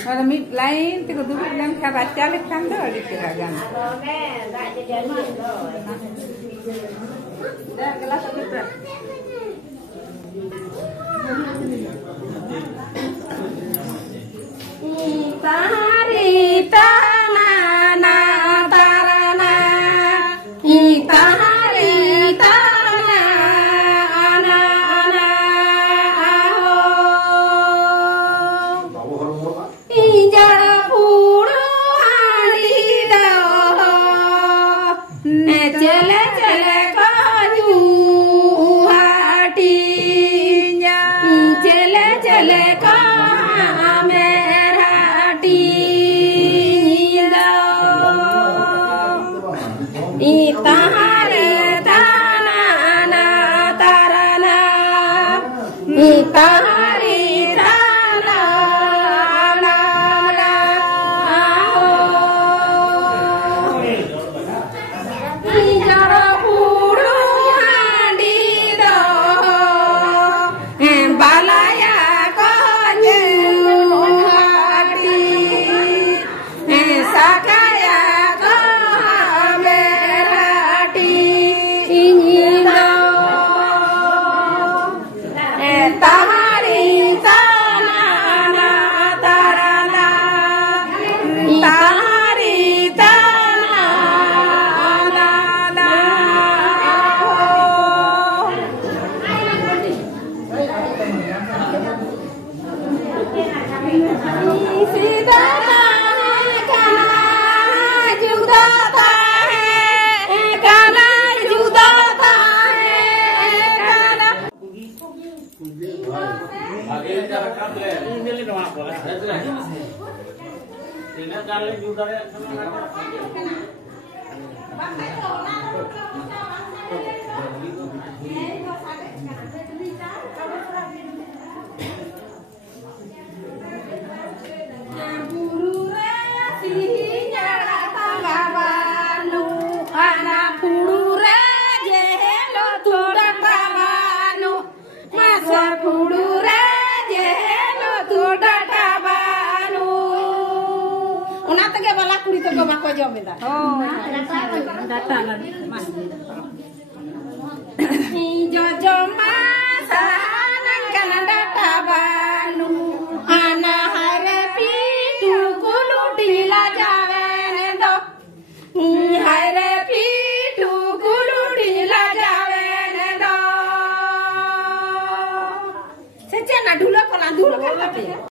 Kalau mid lain tiga dulu dalam kabar calik kan dah di kiragan. Dah gelas satu berat. Itahari tanana tarana itahari tanana ana aho ijara puru hari dah ne chale chale kaju hati chale chale ka itahari tanana tarana itahari tanana aho ijara puru handi do balaya kaju hati sakaya tahari tanana tarana tahari tanana sida kana juda tha hai kana juda tha hai kana आगे जा कर ले email ही नवा बोला है tinggal kali juga ya kulit itu gak mau jom minta. Oh, datang mas. Jojo masa nangkana data banu, ana harepi tu kulu dila javenendo, harepi tu kulu dila javenendo. Sejana dulu kalau dulu kan tapi.